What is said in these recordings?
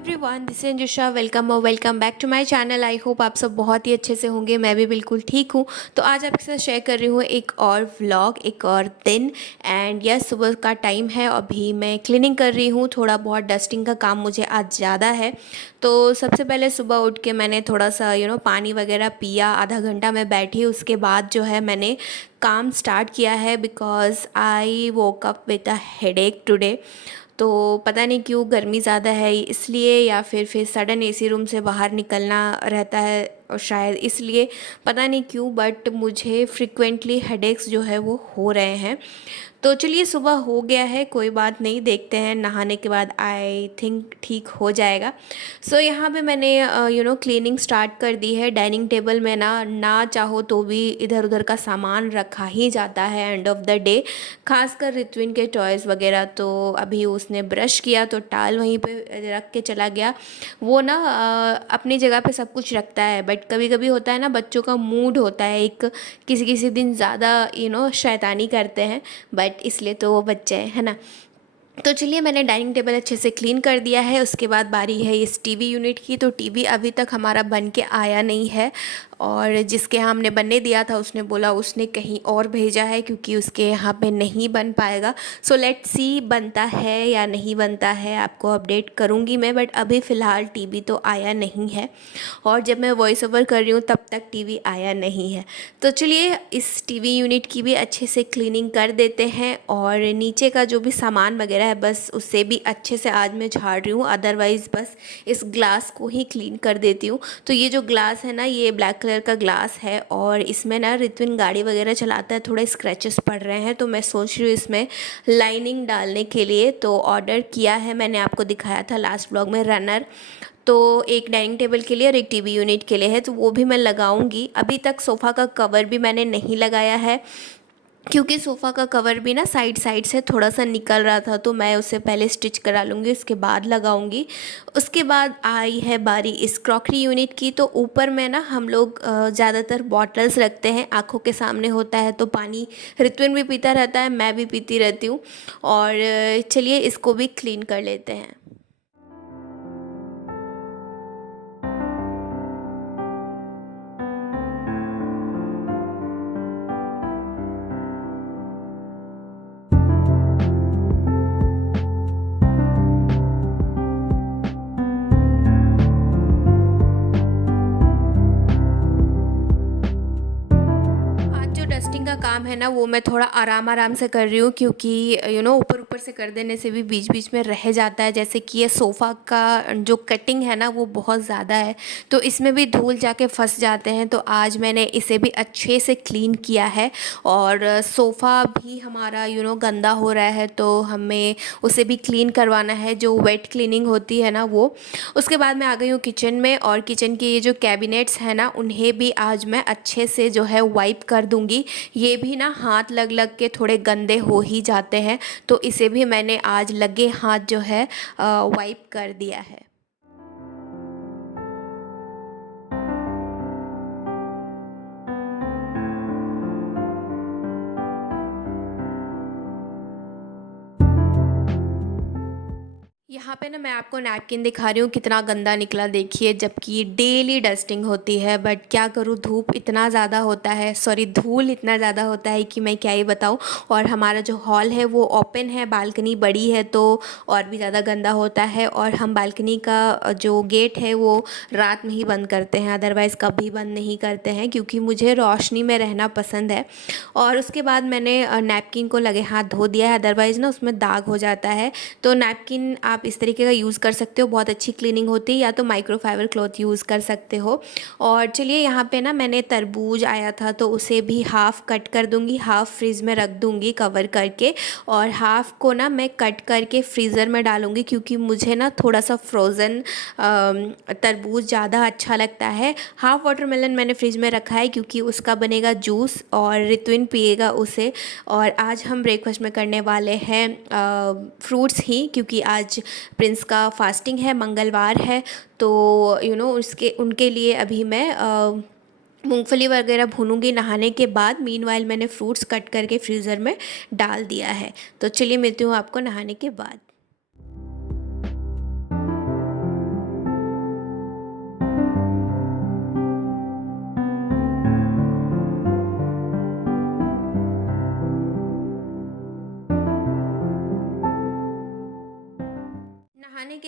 Everyone, this is Anjusha. Welcome और welcome back to my channel. I hope आप सब बहुत ही अच्छे से होंगे। मैं भी बिल्कुल ठीक हूँ। तो आज आपके साथ शेयर कर रही हूँ एक और व्लॉग, एक और दिन। एंड यस, सुबह का टाइम है। अभी मैं क्लीनिंग कर रही हूँ। थोड़ा बहुत डस्टिंग का काम मुझे आज ज़्यादा है। तो सबसे पहले सुबह उठ के मैंने थोड़ा सा पानी वगैरह पिया। आधा घंटा मैं बैठी, उसके बाद जो है मैंने काम स्टार्ट किया है। Because I woke up with a headache today. तो पता नहीं क्यों, गर्मी ज़्यादा है इसलिए, या फिर सडन एसी रूम से बाहर निकलना रहता है और शायद इसलिए, पता नहीं क्यों, बट मुझे फ्रिक्वेंटली हेडेक्स जो है वो हो रहे हैं। तो चलिए, सुबह हो गया है, कोई बात नहीं, देखते हैं नहाने के बाद आई थिंक ठीक हो जाएगा। सो यहाँ पे मैंने क्लीनिंग स्टार्ट कर दी है। डाइनिंग टेबल में ना चाहो तो भी इधर उधर का सामान रखा ही जाता है एंड ऑफ द डे, खासकर ऋत्विन के टॉयज़ वगैरह। तो अभी उसने ब्रश किया तो टाल वहीं पे रख के चला गया। वो अपनी जगह पे सब कुछ रखता है, बट कभी कभी होता है ना, बच्चों का मूड होता है एक, किसी किसी दिन ज़्यादा शैतानी करते हैं, बट इसलिए तो वो बच्चे हैं, है ना। तो चलिए, मैंने डाइनिंग टेबल अच्छे से क्लीन कर दिया है। उसके बाद बारी है इस टीवी यूनिट की। तो टीवी अभी तक हमारा बन के आया नहीं है, और जिसके यहाँ हमने बनने दिया था उसने बोला उसने कहीं और भेजा है, क्योंकि उसके यहाँ पे नहीं बन पाएगा। सो लेट्स सी, बनता है या नहीं बनता है, आपको अपडेट करूँगी मैं। बट अभी फ़िलहाल टीवी तो आया नहीं है, और जब मैं वॉइस ओवर कर रही हूँ तब तक टीवी आया नहीं है। तो चलिए, इस टीवी यूनिट की भी अच्छे से क्लीनिंग कर देते हैं, और नीचे का जो भी सामान वगैरह है बस उससे भी अच्छे से आज मैं झाड़ रही हूँ। अदरवाइज़ बस इस ग्लास को ही क्लीन कर देती हूँ। तो ये जो ग्लास है ना, ये ब्लैक कलर का ग्लास है, और इसमें ना ऋत्विन गाड़ी वगैरह चलाता है, थोड़े स्क्रैचेस पड़ रहे हैं। तो मैं सोच रही हूँ इसमें लाइनिंग डालने के लिए। तो ऑर्डर किया है, मैंने आपको दिखाया था लास्ट ब्लॉग में, रनर। तो एक डाइनिंग टेबल के लिए और एक टीवी यूनिट के लिए है, तो वो भी मैं लगाऊंगी। अभी तक सोफ़ा का कवर भी मैंने नहीं लगाया है, क्योंकि सोफ़ा का कवर भी ना साइड साइड से थोड़ा सा निकल रहा था। तो मैं उसे पहले स्टिच करा लूँगी, उसके बाद लगाऊंगी। उसके बाद आई है बारी इस क्रॉकरी यूनिट की। तो ऊपर में ना हम लोग ज़्यादातर बॉटल्स रखते हैं, आँखों के सामने होता है तो पानी ऋत्विन भी पीता रहता है, मैं भी पीती रहती हूँ। और चलिए, इसको भी क्लीन कर लेते हैं। आज जो डस्टिंग का काम है ना, वो मैं थोड़ा आराम आराम से कर रही हूँ, क्योंकि ऊपर ऊपर से कर देने से भी बीच बीच में रह जाता है। जैसे कि ये सोफ़ा का जो कटिंग है ना, वो बहुत ज़्यादा है, तो इसमें भी धूल जाके फंस जाते हैं। तो आज मैंने इसे भी अच्छे से क्लीन किया है। और सोफ़ा भी हमारा गंदा हो रहा है, तो हमें उसे भी क्लीन करवाना है, जो वेट क्लीनिंग होती है ना वो। उसके बाद मैं आ गई हूँ किचन में, और किचन के ये जो कैबिनेट्स हैं ना, उन्हें भी आज मैं अच्छे से जो है वाइप कर दूंगी। ये भी ना हाथ लग लग के थोड़े गंदे हो ही जाते हैं, तो इसे भी मैंने आज लगे हाथ जो है वाइप कर दिया है। यहाँ पे ना मैं आपको नैपकिन दिखा रही हूँ, कितना गंदा निकला देखिए, जबकि डेली डस्टिंग होती है। बट क्या करूँ, धूप इतना ज़्यादा होता है, सॉरी धूल इतना ज़्यादा होता है कि मैं क्या ही बताऊँ। और हमारा जो हॉल है वो ओपन है, बालकनी बड़ी है, तो और भी ज़्यादा गंदा होता है। और हम बालकनी का जो गेट है वो रात में ही बंद करते हैं, अदरवाइज़ कभी बंद नहीं करते हैं, क्योंकि मुझे रोशनी में रहना पसंद है। और उसके बाद मैंने नैपकिन को लगे हाथ धो दिया है, अदरवाइज़ ना उसमें दाग हो जाता है। तो नैपकिन आप इस तरीके का यूज़ कर सकते हो, बहुत अच्छी क्लीनिंग होती है, या तो माइक्रोफाइबर क्लॉथ यूज़ कर सकते हो। और चलिए, यहाँ पे ना मैंने तरबूज आया था, तो उसे भी हाफ़ कट कर दूँगी, हाफ़ फ्रीज़ में रख दूँगी कवर करके, और हाफ़ को ना मैं कट करके फ्रीज़र में डालूँगी, क्योंकि मुझे ना थोड़ा सा फ्रोज़न तरबूज ज़्यादा अच्छा लगता है। हाफ़ वाटरमेलन मैंने फ्रिज में रखा है, क्योंकि उसका बनेगा जूस और ऋत्विन पिएगा उसे। और आज हम ब्रेकफास्ट में करने वाले हैं फ्रूट्स ही, क्योंकि आज प्रिंस का फास्टिंग है, मंगलवार है। तो उसके उनके लिए अभी मैं मूंगफली वगैरह भूनूंगी नहाने के बाद। मीनवाइल मैंने फ्रूट्स कट करके फ्रीज़र में डाल दिया है। तो चलिए, मिलती हूँ आपको नहाने के बाद।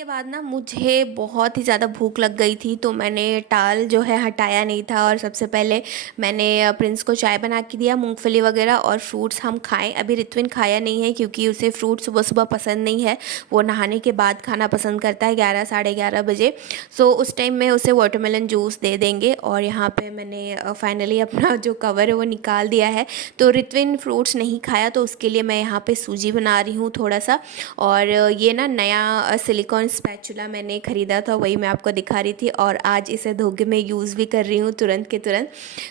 के बाद ना मुझे बहुत ही ज़्यादा भूख लग गई थी, तो मैंने टाल जो है हटाया नहीं था और सबसे पहले मैंने प्रिंस को चाय बना के दिया, मूंगफली वगैरह और फ्रूट्स हम खाएं। अभी रित्विन खाया नहीं है क्योंकि उसे फ्रूट सुबह सुबह पसंद नहीं है, वो नहाने के बाद खाना पसंद करता है 11 साढ़े 11 बजे। सो उस टाइम में उसे वाटरमेलन जूस दे देंगे। और यहाँ पे मैंने फाइनली अपना जो कवर है वो निकाल दिया है। तो रित्विन फ्रूट्स नहीं खाया तो उसके लिए मैं यहाँ पे सूजी बना रही हूँ थोड़ा सा। और ये ना नया सिलिकॉन स्पैचुला मैंने ख़रीदा था, वही मैं आपको दिखा रही थी और आज इसे धोखे में यूज़ भी कर रही हूँ तुरंत के तुरंत।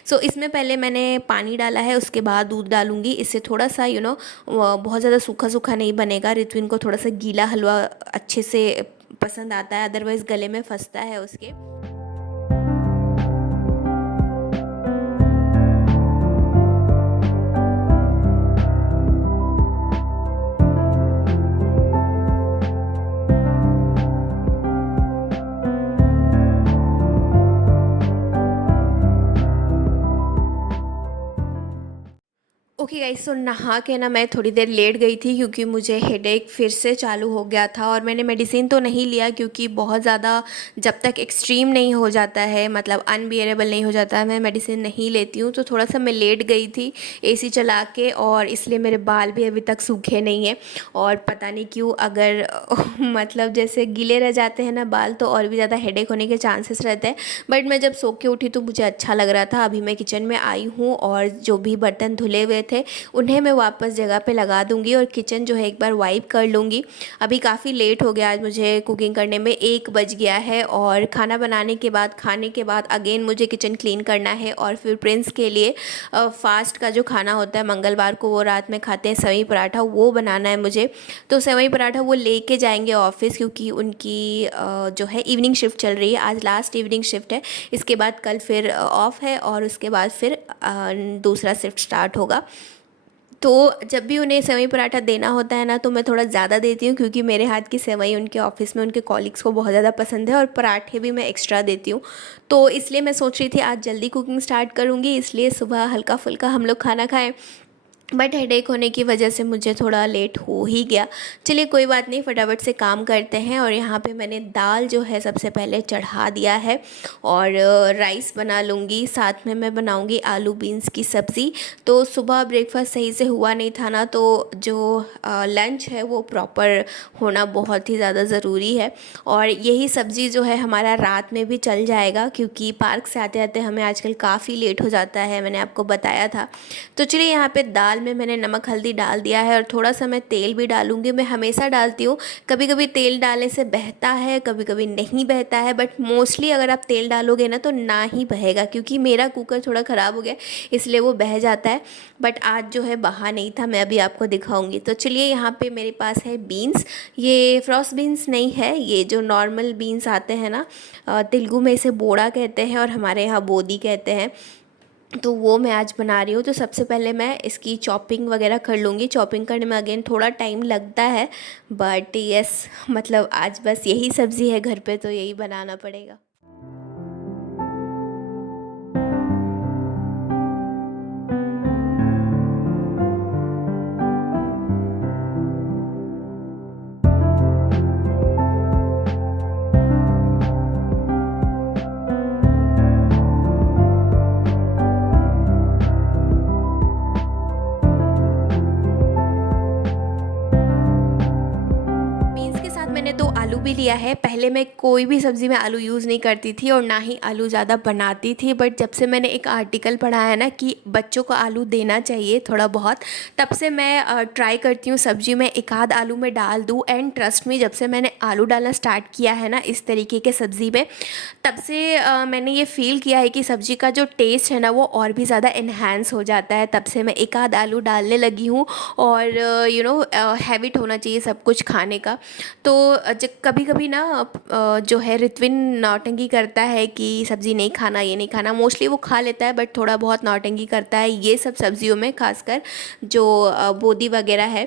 सो इसमें पहले मैंने पानी डाला है, उसके बाद दूध डालूँगी। इससे थोड़ा सा बहुत ज़्यादा सूखा सूखा नहीं बनेगा। रित्विन को थोड़ा सा गीला हलवा अच्छे से पसंद आता है, अदरवाइज़ गले में फंसता है उसके। ओके गाइस, सो नहा के ना मैं थोड़ी देर लेट गई थी क्योंकि मुझे हेडेक फिर से चालू हो गया था। और मैंने मेडिसिन तो नहीं लिया क्योंकि बहुत ज़्यादा जब तक एक्सट्रीम नहीं हो जाता है, मतलब अनबियरेबल नहीं हो जाता है, मैं मेडिसिन नहीं लेती हूँ। तो थोड़ा सा मैं लेट गई थी एसी चला के, और इसलिए मेरे बाल भी अभी तक सूखे नहीं हैं। और पता नहीं क्यों, अगर मतलब जैसे गीले रह जाते हैं ना बाल तो और भी ज़्यादा हेडेक होने के चांसेस रहते हैं। बट मैं जब सो के उठी तो मुझे अच्छा लग रहा था। अभी मैं किचन में आई हूँ और जो भी बर्तन धुले हुए थे उन्हें मैं वापस जगह पे लगा दूंगी और किचन जो है एक बार वाइप कर लूँगी। अभी काफ़ी लेट हो गया आज मुझे कुकिंग करने में, 1 बज गया है। और खाना बनाने के बाद, खाने के बाद अगेन मुझे किचन क्लीन करना है। और फिर प्रिंस के लिए फास्ट का जो खाना होता है मंगलवार को, वो रात में खाते हैं सेवई पराठा, वो बनाना है मुझे। तो सेवई पराठा वो लेके जाएंगे ऑफिस क्योंकि उनकी जो है इवनिंग शिफ्ट चल रही है, आज लास्ट इवनिंग शिफ्ट है। इसके बाद कल फिर ऑफ है और उसके बाद फिर दूसरा शिफ्ट स्टार्ट होगा। तो जब भी उन्हें सेवई पराठा देना होता है ना तो मैं थोड़ा ज़्यादा देती हूँ क्योंकि मेरे हाथ की सेवई उनके ऑफिस में उनके कॉलिग्स को बहुत ज़्यादा पसंद है, और पराठे भी मैं एक्स्ट्रा देती हूँ। तो इसलिए मैं सोच रही थी आज जल्दी कुकिंग स्टार्ट करूँगी, इसलिए सुबह हल्का फुल्का हम लोग खाना खाएं। बट हेडेक होने की वजह से मुझे थोड़ा लेट हो ही गया। चलिए कोई बात नहीं, फटाफट से काम करते हैं। और यहाँ पे मैंने दाल जो है सबसे पहले चढ़ा दिया है और राइस बना लूँगी, साथ में मैं बनाऊँगी आलू बीन्स की सब्ज़ी। तो सुबह ब्रेकफास्ट सही से हुआ नहीं था ना, तो जो लंच है वो प्रॉपर होना बहुत ही ज़्यादा ज़रूरी है। और यही सब्ज़ी जो है हमारा रात में भी चल जाएगा क्योंकि पार्क से आते आते हमें आजकल काफ़ी लेट हो जाता है, मैंने आपको बताया था। तो चलिए यहाँ पे दाल में मैंने नमक हल्दी डाल दिया है और थोड़ा सा मैं तेल भी डालूंगी। मैं हमेशा डालती हूँ, कभी कभी तेल डालने से बहता है, कभी कभी नहीं बहता है, बट मोस्टली अगर आप तेल डालोगे ना तो ना ही बहेगा। क्योंकि मेरा कुकर थोड़ा ख़राब हो गया इसलिए वो बह जाता है, बट आज जो है बहा नहीं था, मैं अभी आपको दिखाऊंगी। तो चलिए यहाँ पे मेरे पास है बीन्स, ये फ्रॉस्ट बीन्स नहीं है, ये जो नॉर्मल बीन्स आते हैं ना, तेलुगु में इसे बोड़ा कहते हैं और हमारे यहाँ बोदी कहते हैं। तो वो मैं आज बना रही हूँ। तो सबसे पहले मैं इसकी चॉपिंग वगैरह कर लूँगी। चॉपिंग करने में अगेन थोड़ा टाइम लगता है, बट यस, मतलब आज बस यही सब्ज़ी है घर पे तो यही बनाना पड़ेगा। बीन्स के साथ मैंने 2 आलू भी लिया है। पहले मैं कोई भी सब्ज़ी में आलू यूज़ नहीं करती थी और ना ही आलू ज़्यादा बनाती थी, बट जब से मैंने एक आर्टिकल पढ़ा है ना कि बच्चों को आलू देना चाहिए थोड़ा बहुत, तब से मैं ट्राई करती हूँ सब्ज़ी में एक आध आलू में डाल दूँ। एंड ट्रस्ट मी, जब से मैंने आलू डालना स्टार्ट किया है ना इस तरीके के सब्ज़ी में, तब से मैंने ये फ़ील किया है कि सब्ज़ी का जो टेस्ट है ना वो और भी ज़्यादा इन्हांस हो जाता है। तब से मैं एक आध आलू डालने लगी हूँ। और हैबिट होना चाहिए सब कुछ खाने का। तो जब कभी कभी ना जो है रित्विन नौटंकी करता है कि सब्ज़ी नहीं खाना, ये नहीं खाना। मोस्टली वो खा लेता है बट थोड़ा बहुत नौटंकी करता है ये सब सब्जियों में, खासकर जो बोदी वगैरह है।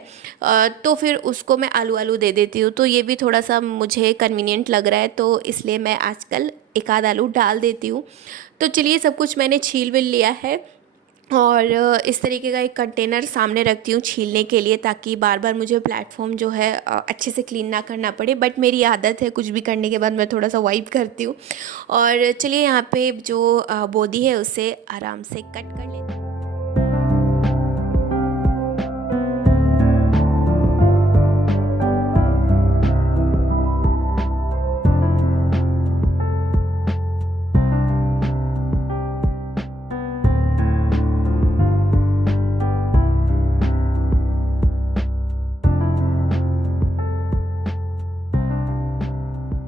तो फिर उसको मैं आलू आलू दे देती हूँ। तो ये भी थोड़ा सा मुझे कन्वीनियंट लग रहा है, तो इसलिए मैं आजकल एक आध आलू डाल देती हूँ। तो चलिए सब कुछ मैंने छील विल लिया है और इस तरीके का एक कंटेनर सामने रखती हूँ छीलने के लिए, ताकि बार बार मुझे प्लेटफॉर्म जो है अच्छे से क्लीन ना करना पड़े। बट मेरी आदत है कुछ भी करने के बाद मैं थोड़ा सा वाइप करती हूँ। और चलिए यहाँ पे जो बोदी है उसे आराम से कट कर लेते हैं।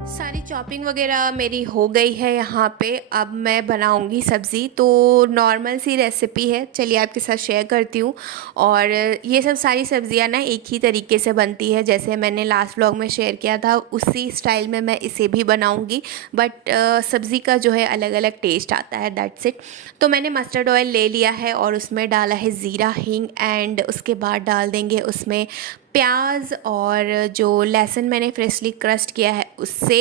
सारी चॉपिंग वगैरह मेरी हो गई है यहाँ पे। अब मैं बनाऊँगी सब्ज़ी। तो नॉर्मल सी रेसिपी है, चलिए आपके साथ शेयर करती हूँ। और ये सब सारी सब्ज़ियाँ ना एक ही तरीके से बनती है, जैसे मैंने लास्ट व्लॉग में शेयर किया था उसी स्टाइल में मैं इसे भी बनाऊँगी। बट सब्ज़ी का जो है अलग अलग टेस्ट आता है, दैट्स इट। तो मैंने मस्टर्ड ऑयल ले लिया है और उसमें डाला है ज़ीरा, हींग, एंड उसके बाद डाल देंगे उसमें प्याज और जो लहसुन मैंने फ्रेशली क्रस्ट किया है उससे।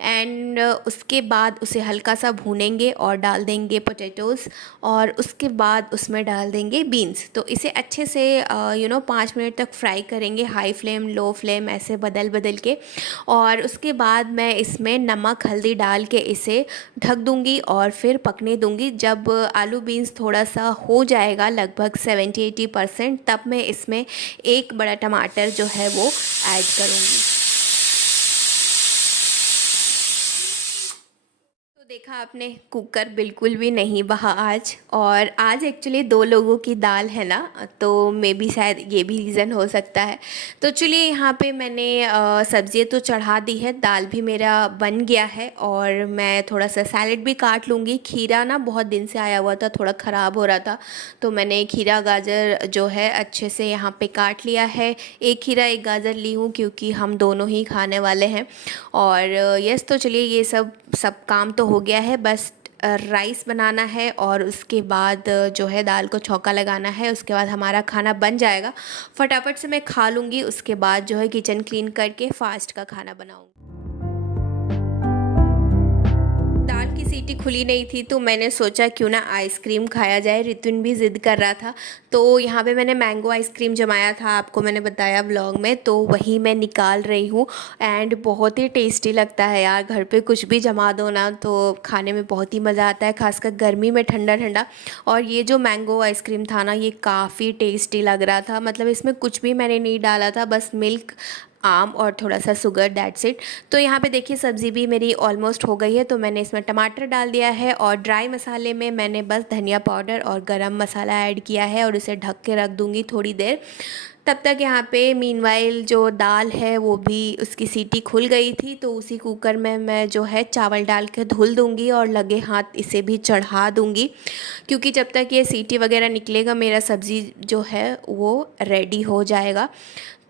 एंड उसके बाद उसे हल्का सा भूनेंगे और डाल देंगे पोटैटोज़, और उसके बाद उसमें डाल देंगे बीन्स। तो इसे अच्छे से 5 मिनट तक फ्राई करेंगे, हाई फ्लेम लो फ्लेम ऐसे बदल बदल के। और उसके बाद मैं इसमें नमक हल्दी डाल के इसे ढक दूंगी और फिर पकने दूंगी। जब आलू बीन्स थोड़ा सा हो जाएगा लगभग 70-80%, तब मैं इसमें एक बड़ा टमाटर जो है वो ऐड करूँगी। तो देखा आपने, कुकर बिल्कुल भी नहीं बहा आज। और आज एक्चुअली 2 लोगों की दाल है ना, तो मे बी शायद ये भी रीज़न हो सकता है। तो चलिए यहाँ पे मैंने सब्ज़ी तो चढ़ा दी है, दाल भी मेरा बन गया है। और मैं थोड़ा सा सैलेड भी काट लूँगी। खीरा ना बहुत दिन से आया हुआ था, थोड़ा ख़राब हो रहा था, तो मैंने खीरा गाजर जो है अच्छे से यहाँ पे काट लिया है। एक खीरा एक गाजर ली हूँ क्योंकि हम दोनों ही खाने वाले हैं। और यस, तो चलिए ये सब काम तो हो गया है, बस राइस बनाना है और उसके बाद जो है दाल को छौंका लगाना है। उसके बाद हमारा खाना बन जाएगा, फटाफट से मैं खा लूँगी। उसके बाद जो है किचन क्लीन करके फास्ट का खाना बनाऊँगी। दाल की सीटी खुली नहीं थी तो मैंने सोचा क्यों ना आइसक्रीम खाया जाए, रितुन भी ज़िद कर रहा था। तो यहाँ पे मैंने मैंगो आइसक्रीम जमाया था, आपको मैंने बताया व्लॉग में, तो वही मैं निकाल रही हूँ। एंड बहुत ही टेस्टी लगता है यार, घर पे कुछ भी जमा दो ना तो खाने में बहुत ही मज़ा आता है, खासकर गर्मी में ठंडा ठंडा। और ये जो मैंगो आइसक्रीम था ना, ये काफ़ी टेस्टी लग रहा था। मतलब इसमें कुछ भी मैंने नहीं डाला था, बस मिल्क, आम और थोड़ा सा शुगर, दैट्स इट। तो यहाँ पे देखिए सब्ज़ी भी मेरी ऑलमोस्ट हो गई है, तो मैंने इसमें टमाटर डाल दिया है। और ड्राई मसाले में मैंने बस धनिया पाउडर और गरम मसाला ऐड किया है और उसे ढक के रख दूँगी थोड़ी देर। तब तक यहाँ पे मीनवाइल जो दाल है वो भी उसकी सीटी खुल गई थी, तो उसी कुकर में मैं जो है चावल डाल के धुल दूँगी और लगे हाथ इसे भी चढ़ा दूँगी, क्योंकि जब तक ये सीटी वगैरह निकलेगा मेरा सब्ज़ी जो है वो रेडी हो जाएगा।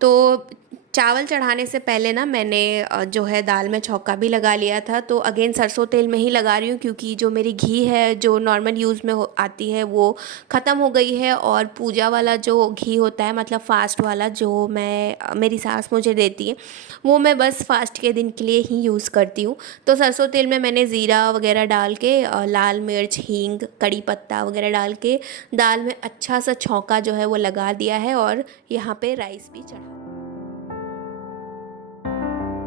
तो चावल चढ़ाने से पहले ना मैंने जो है दाल में छौंका भी लगा लिया था। तो अगेन सरसों तेल में ही लगा रही हूँ, क्योंकि जो मेरी घी है जो नॉर्मल यूज़ में आती है वो ख़त्म हो गई है। और पूजा वाला जो घी होता है, मतलब फ़ास्ट वाला, जो मैं मेरी सास मुझे देती है, वो मैं बस फास्ट के दिन के लिए ही यूज़ करती हूँ। तो सरसों तेल में मैंने ज़ीरा वगैरह डाल के लाल मिर्च, हींग, कड़ी पत्ता वगैरह डाल के दाल में अच्छा सा छौंका जो है वो लगा दिया है और यहाँ पे राइस भी चढ़ा।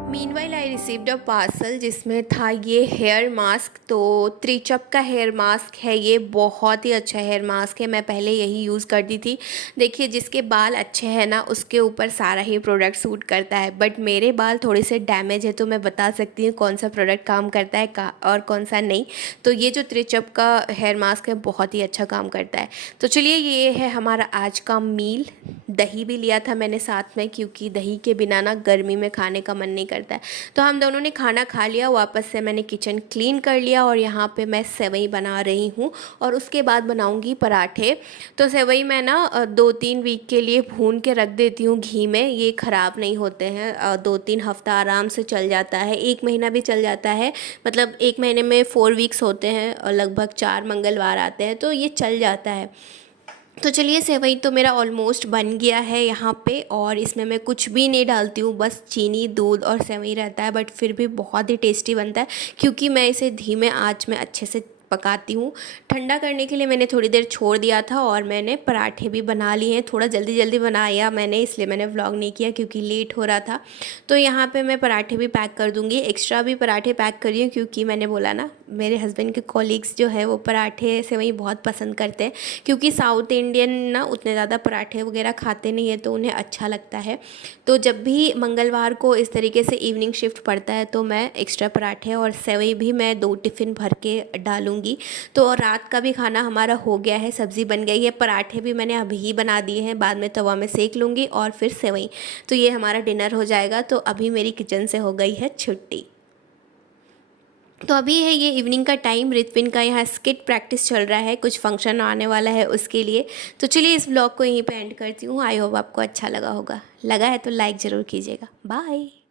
Meanwhile I received a parcel जिसमें था ये हेयर मास्क। तो त्रिचप का हेयर मास्क है ये, बहुत ही अच्छा हेयर मास्क है, मैं पहले यही यूज़ करती थी। देखिए जिसके बाल अच्छे हैं ना उसके ऊपर सारा ही प्रोडक्ट सूट करता है, बट मेरे बाल थोड़े से डैमेज है, तो मैं बता सकती हूँ कौन सा प्रोडक्ट काम करता है और कौन सा नहीं। तो ये जो त्रिचप का हेयर मास्क है बहुत ही अच्छा काम करता है। तो चलिए ये है हमारा आज का मील। दही भी लिया था मैंने साथ में, क्योंकि दही के बिना ना गर्मी में खाने का मन नहीं करता है। तो हम दोनों ने खाना खा लिया, वापस से मैंने किचन क्लीन कर लिया और यहाँ पे मैं सेवई बना रही हूँ और उसके बाद बनाऊँगी पराठे। तो सेवई मैं ना 2-3 वीक के लिए भून के रख देती हूँ घी में, ये ख़राब नहीं होते हैं। 2-3 हफ्ता आराम से चल जाता है, 1 महीना भी चल जाता है। मतलब 1 महीने में 4 वीक्स होते हैं और लगभग 4 मंगलवार आते हैं, तो ये चल जाता है। तो चलिए सेवई तो मेरा ऑलमोस्ट बन गया है यहाँ पे, और इसमें मैं कुछ भी नहीं डालती हूँ, बस चीनी, दूध और सेवई रहता है, बट फिर भी बहुत ही टेस्टी बनता है, क्योंकि मैं इसे धीमे आंच में अच्छे से पकाती हूँ। ठंडा करने के लिए मैंने थोड़ी देर छोड़ दिया था और मैंने पराठे भी बना लिए हैं। थोड़ा जल्दी जल्दी बनाया मैंने, इसलिए मैंने व्लॉग नहीं किया क्योंकि लेट हो रहा था। तो यहाँ पे मैं पराठे भी पैक कर दूँगी, एक्स्ट्रा भी पराठे पैक कर रही हूँ क्योंकि मैंने बोला ना, मेरे हस्बैंड के कॉलीग्स जो है वो पराठे सेवई बहुत पसंद करते हैं, क्योंकि साउथ इंडियन ना उतने ज़्यादा पराठे वगैरह खाते नहीं है, तो उन्हें अच्छा लगता है। तो जब भी मंगलवार को इस तरीके से इवनिंग शिफ्ट पड़ता है तो मैं एक्स्ट्रा पराठे और सेवई भी मैं 2 टिफ़िन भर के डालूँगी। तो रात का भी खाना हमारा हो गया है, सब्ज़ी बन गई है, पराठे भी मैंने अभी ही बना दिए हैं, बाद में तवा में सेक लूँगी और फिर सेवई। तो ये हमारा डिनर हो जाएगा। तो अभी मेरी किचन से हो गई है छुट्टी। तो अभी है ये इवनिंग का टाइम, रितविन का यहाँ स्किट प्रैक्टिस चल रहा है, कुछ फंक्शन आने वाला है उसके लिए। तो चलिए इस व्लॉग को यहीं पे एंड करती हूँ। आई होप आपको अच्छा लगा होगा, लगा है तो लाइक ज़रूर कीजिएगा। बाय।